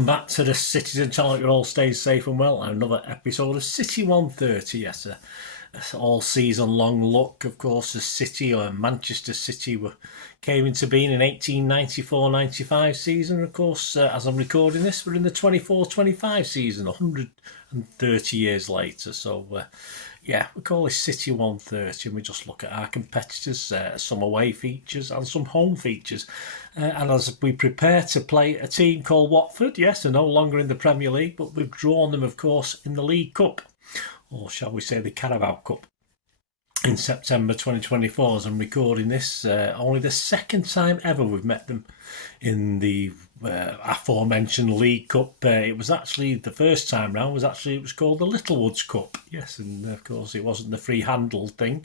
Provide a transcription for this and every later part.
Welcome back to the Citizen Channel. You're all staying safe and well. And another episode of City 130. Yes, all season long look, of course, as City or Manchester City came into being in 1894-95 season. Of course, as I'm recording this, we're in the 24-25 season, 130 years later. So, yeah, we call this City 130 and we just look at our competitors, some away features and some home features. And as we prepare to play a team called Watford, yes, they're no longer in the Premier League, but we've drawn them, of course, in the League Cup, or shall we say the Carabao Cup, in September 2024. As I'm recording this, only the second time ever we've met them in the aforementioned League Cup. It was actually the first time round it was called the Littlewoods Cup. Yes, and of course it wasn't the free handled thing.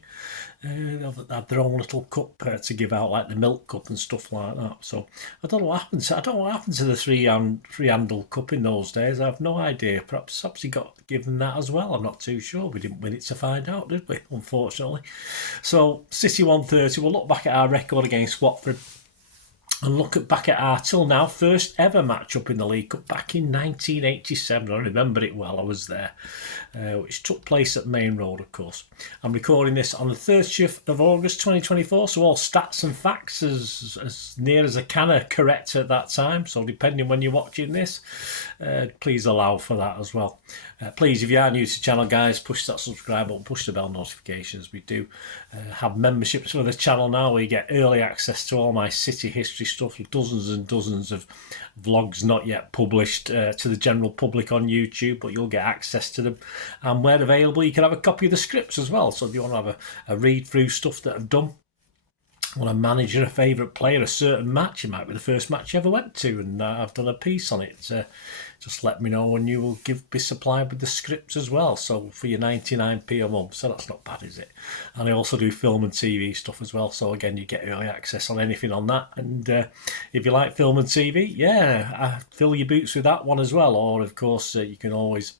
They had their own little cup to give out, like the Milk Cup and stuff like that. So I don't know what happened to the free handle cup in those days. I have no idea. Perhaps he got given that as well. I'm not too sure. We didn't win it to find out, did we? Unfortunately. So City 130. We'll look back at our record against Watford and look back at our, till now, first ever match-up in the League Cup back in 1987. I remember it well, I was there, which took place at Main Road, of course. I'm recording this on the 30th of August 2024, so all stats and facts as near as I can are correct at that time. So depending when you're watching this, please allow for that as well. Please, if you are new to the channel, guys, push that subscribe button, push the bell notifications. We do have memberships for the channel now where you get early access to all my City history stuff, dozens and dozens of vlogs not yet published to the general public on YouTube, but you'll get access to them. And where available, you can have a copy of the scripts as well. So if you want to have a read through stuff that I've done, want to manage a favourite player, a certain match, it might be the first match you ever went to, and I've done a piece on it. Just let me know and you will be supplied with the scripts as well. So for your 99p a month, so that's not bad, is it? And I also do film and TV stuff as well. So again, you get early access on anything on that. And if you like film and TV, yeah, fill your boots with that one as well. Or of course, you can always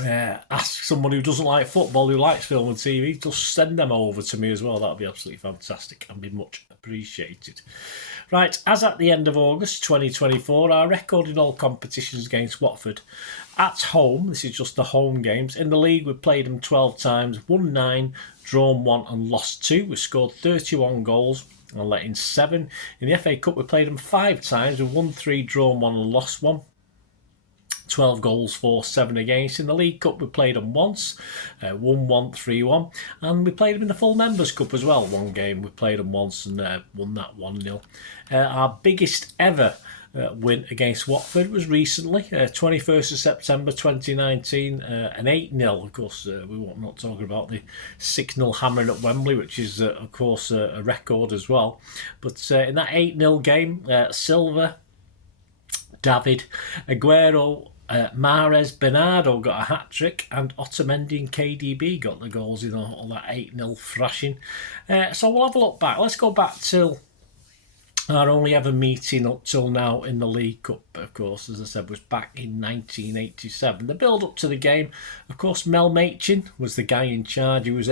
ask someone who doesn't like football, who likes film and TV, just send them over to me as well. That would be absolutely fantastic and be much appreciated. Right, as at the end of August 2024, our record in all competitions against Watford at home, this is just the home games. In the league, we've played them 12 times, won 9, drawn 1 and lost 2. We've scored 31 goals and let in 7. In the FA Cup, we played them 5 times, we've won 3, drawn 1 and lost 1. 12 goals for, 7 against. In the League Cup, we played them once, won 1, 3-1, and we played them in the full Members' Cup as well. One game, we played them once and won that 1-0. Our biggest ever win against Watford was recently, 21st of September 2019, an 8-0. Of course, we won't not talking about the 6-0 hammering at Wembley, which is, of course, a record as well. But in that 8-0 game, Silva, David, Aguero, Mahrez, Bernardo got a hat-trick, and Otamendi and KDB got the goals in all that 8-0 thrashing. So we'll have a look back. Let's go back till our only ever meeting up till now in the League Cup, of course, as I said, was back in 1987. The build-up to the game, of course, Machin was the guy in charge. He was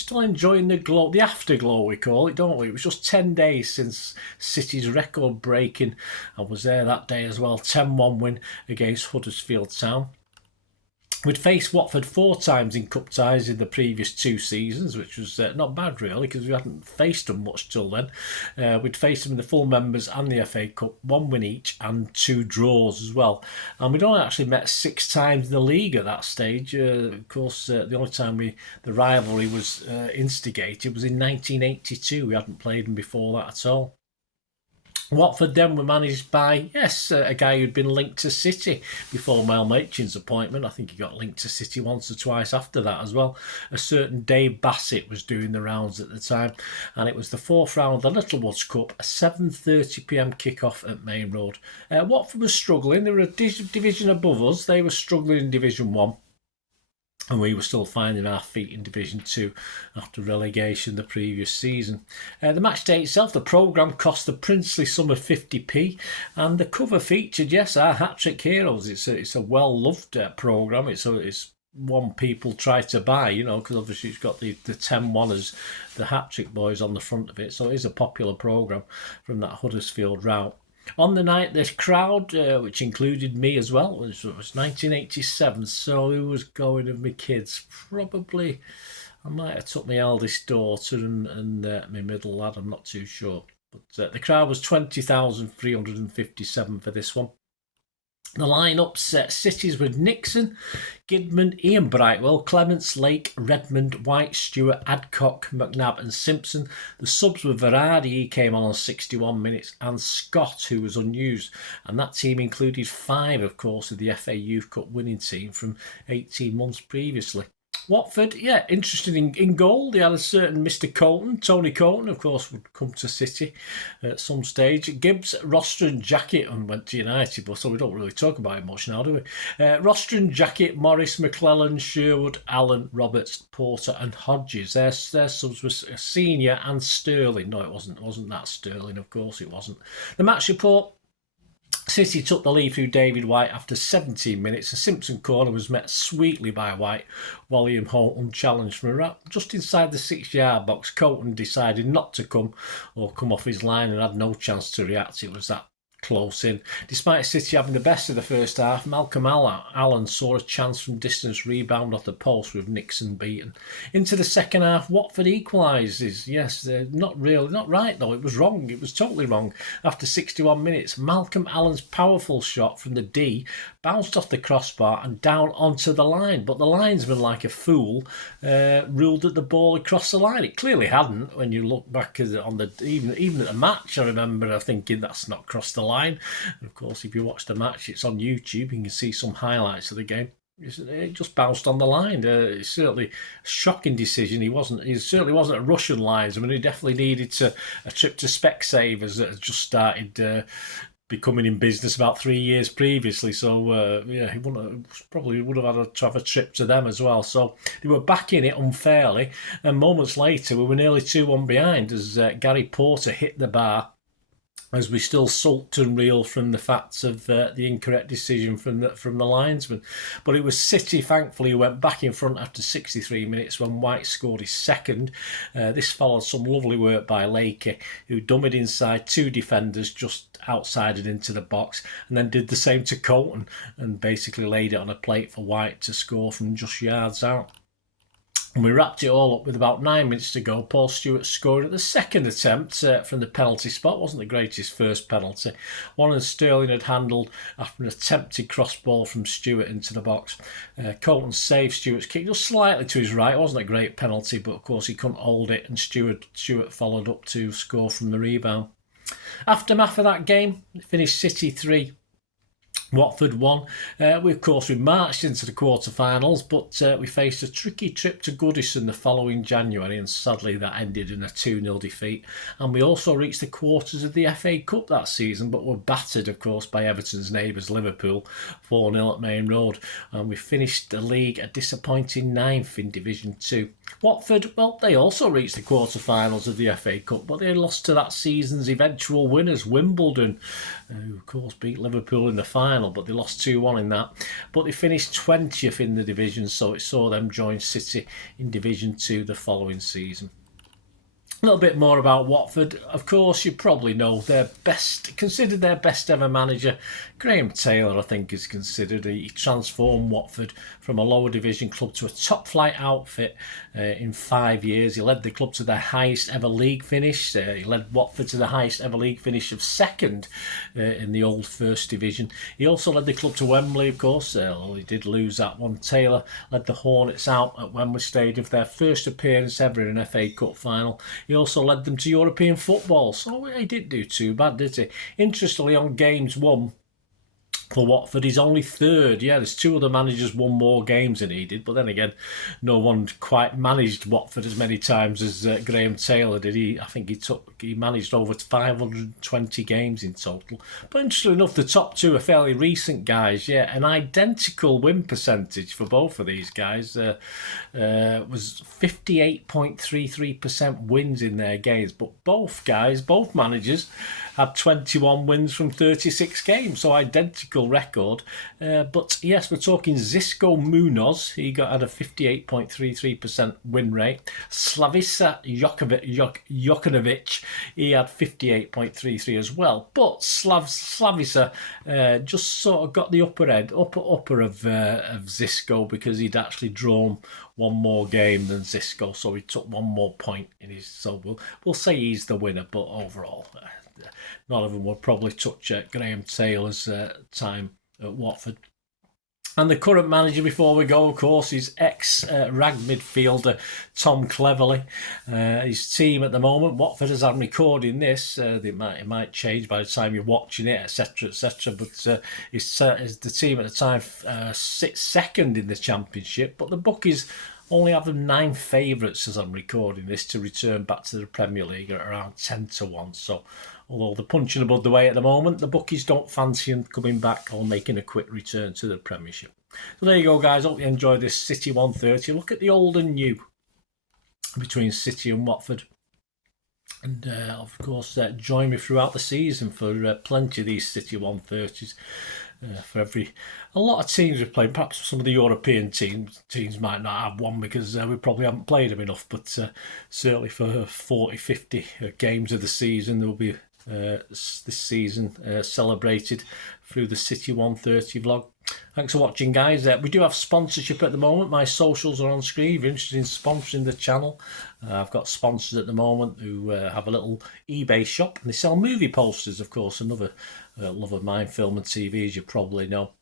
still enjoying the glow, the afterglow we call it, don't we? It was just 10 days since City's record-breaking. I was there that day as well, 10-1 win against Huddersfield Town. We'd faced Watford 4 times in cup ties in the previous 2 seasons, which was not bad really, because we hadn't faced them much till then. We'd faced them in the full members and the FA Cup, 1 win each and 2 draws as well. And we'd only actually met 6 times in the league at that stage. Of course, the only time the rivalry was instigated was in 1982. We hadn't played them before that at all. Watford then were managed by, yes, a guy who'd been linked to City before Machin's appointment. I think he got linked to City once or twice after that as well. A certain Bassett was doing the rounds at the time, and it was the 4th round of the Littlewoods Cup, a 7:30pm kick-off at Main Road. Watford was struggling. They were a division above us. They were struggling in Division 1. And we were still finding our feet in Division 2 after relegation the previous season. The match day itself, the programme cost the princely sum of 50p, and the cover featured, yes, our hat-trick heroes. It's a well-loved programme. It's one people try to buy, you know, because obviously it's got the 10-1 as the hat-trick boys on the front of it. So it is a popular programme from that Huddersfield route. On the night, this crowd, which included me as well, it was 1987, so who was going of my kids? Probably, I might have took my eldest daughter and my middle lad, I'm not too sure. But the crowd was 20,357 for this one. The lineup set Cities with Nixon, Gidman, Ian Brightwell, Clements, Lake, Redmond, White, Stewart, Adcock, McNabb and Simpson. The subs were Varady, he came on 61 minutes, and Scott, who was unused. And that team included 5, of course, of the FA Youth Cup winning team from 18 months previously. Watford, yeah, interested in goal. They had a certain Mr. Colton. Tony Colton, of course, would come to City at some stage. Gibbs, Rostron, Jacket, and went to United, but so we don't really talk about it much now, do we? Rostron, Jacket, Morris, McClellan, Sherwood, Allen, Roberts, Porter, and Hodges. Their subs were Senior and Sterling. No, it wasn't that Sterling, of course it wasn't. The match report. City took the lead through David White after 17 minutes. A Simpson corner was met sweetly by White. William Holt unchallenged from just inside the 6-yard box. Colton decided not to come off his line and had no chance to react. It was that close in. Despite City having the best of the first half, Malcolm Allen saw a chance from distance rebound off the post with Nixon beaten. Into the second half, Watford equalises. Yes, not right though. It was wrong. It was totally wrong. After 61 minutes, Malcolm Allen's powerful shot from the D bounced off the crossbar and down onto the line. But the linesman, like a fool, ruled that the ball had crossed the line. It clearly hadn't. When you look back on the even at the match, I remember thinking that's not crossed the line. And of course, if you watch the match, it's on YouTube. You can see some highlights of the game. It just bounced on the line. It's certainly a shocking decision. He certainly wasn't a Russian linesman. He definitely needed a trip to Specsavers that had just started becoming in business about 3 years previously. So he probably would have had to have a trip to them as well. So they were back in it unfairly, and moments later we were nearly 2-1 behind as Gary Porter hit the bar, as we still sulked and reeled from the facts of the incorrect decision from the linesman. But it was City, thankfully, who went back in front after 63 minutes when White scored his second. This followed some lovely work by Lakey, who dummied inside 2 defenders just outside and into the box, and then did the same to Colton and basically laid it on a plate for White to score from just yards out. And we wrapped it all up with about 9 minutes to go. Paul Stewart scored at the second attempt from the penalty spot. Wasn't the greatest first penalty. One that Sterling had handled after an attempted cross ball from Stewart into the box. Colton saved Stewart's kick just slightly to his right. It wasn't a great penalty, but of course he couldn't hold it, and Stewart followed up to score from the rebound. Aftermath of that game, finished City 3, Watford won. We marched into the quarter-finals, but we faced a tricky trip to Goodison the following January, and sadly that ended in a 2-0 defeat. And we also reached the quarters of the FA Cup that season, but were battered, of course, by Everton's neighbours Liverpool, 4-0 at Main Road. And we finished the league a disappointing 9th in Division 2. Watford, well, they also reached the quarter-finals of the FA Cup, but they lost to that season's eventual winners, Wimbledon, who of course beat Liverpool in the final, but they lost 2-1 in that. But they finished 20th in the division, so it saw them join City in Division 2 the following season. A little bit more about Watford. Of course, you probably know considered their best ever manager. Graham Taylor, I think, is considered. He transformed Watford from a lower division club to a top flight outfit in 5 years. He led the club to their highest ever league finish. He led Watford to the highest ever league finish of second in the old first division. He also led the club to Wembley, of course. He did lose that one. Taylor led the Hornets out at Wembley Stadium for their first appearance ever in an FA Cup final. He also led them to European football, so he didn't do too bad, did he? Interestingly, on games won for Watford, he's only third. Yeah, there's 2 other managers won more games than he did, but then again, no one quite managed Watford as many times as Graham Taylor did. I think he managed over 520 games in total. But interestingly enough, the top 2 are fairly recent guys. Yeah, an identical win percentage for both of these guys was 58.33% wins in their games. But both managers had 21 wins from 36 games, so identical mythical record. But yes, we're talking Zisco Munoz. He had a 58.33% win rate. Slavica Jokanovic, he had 58.33 as well. But Slavica just sort of got the upper of Zisco, because he'd actually drawn one more game than Zisco, so he took one more point in his. So we'll say he's the winner. But overall, none of them will probably touch Graham Taylor's time at Watford. And the current manager, before we go, of course, is ex-Rag midfielder Tom Cleverley. His team at the moment, Watford, as I'm recording this, it might change by the time you're watching it, etc., etc. But the team at the time sits second in the Championship. But the bookies only have them 9 favourites, as I'm recording this, to return back to the Premier League at around 10-1. So, although they're punching above the weight at the moment, the bookies don't fancy them coming back or making a quick return to the Premiership. So there you go, guys. Hope you enjoyed this City 130. Look at the old and new between City and Watford. And, of course, join me throughout the season for plenty of these City 130s. A lot of teams we're playing. Perhaps some of the European teams might not have one, because we probably haven't played them enough. But certainly for 40-50 games of the season, there will be this season celebrated through the City 130 vlog. Thanks for watching, guys. We do have sponsorship at the moment. My socials are on screen. If you're interested in sponsoring the channel, I've got sponsors at the moment who have a little eBay shop, and they sell movie posters, of course, another love of mine, film and TV, as you probably know.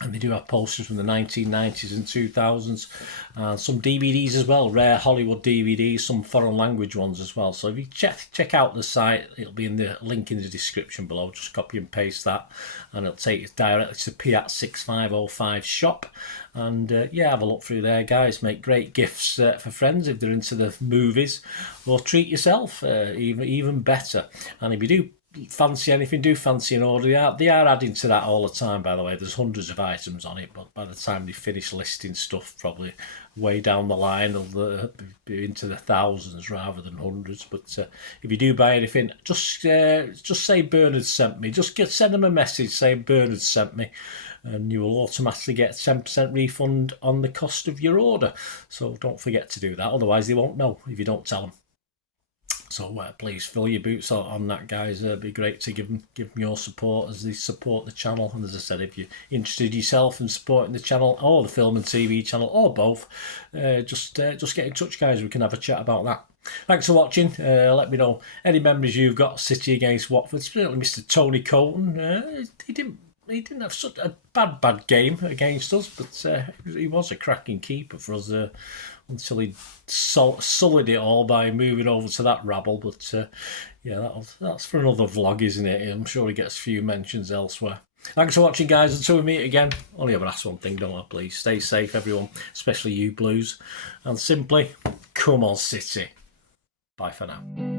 And they do have posters from the 1990s and 2000s, and some DVDs as well, rare Hollywood DVDs, some foreign language ones as well. So if you check out the site, it'll be in the link in the description below. Just copy and paste that, and it'll take you directly to Piat 6505 shop. And yeah, have a look through there, guys. Make great gifts for friends if they're into the movies, or treat yourself even better. And if you do fancy anything, do fancy an order, they are adding to that all the time, by the way. There's hundreds of items on it, but by the time they finish listing stuff, probably way down the line, they'll be into the thousands rather than hundreds. But if you do buy anything, just say Bernard sent me. Just send them a message saying Bernard sent me, and you will automatically get a 10% refund on the cost of your order. So don't forget to do that, otherwise they won't know if you don't tell them. So please fill your boots on that, guys. It'd be great to give them your support as they support the channel. And as I said, if you're interested yourself in supporting the channel, or the film and TV channel, or both, just get in touch, guys. We can have a chat about that. Thanks for watching. Let me know any memories you've got City against Watford. Certainly Mr. Tony Colton. He didn't have such a bad game against us, but he was a cracking keeper for us until he sullied it all by moving over to that rabble. But yeah, that's for another vlog, isn't it? I'm sure he gets a few mentions elsewhere. Thanks for watching, guys. Until we meet again, only ever ask one thing, don't I? Please stay safe, everyone, especially you Blues. And simply, come on, City. Bye for now.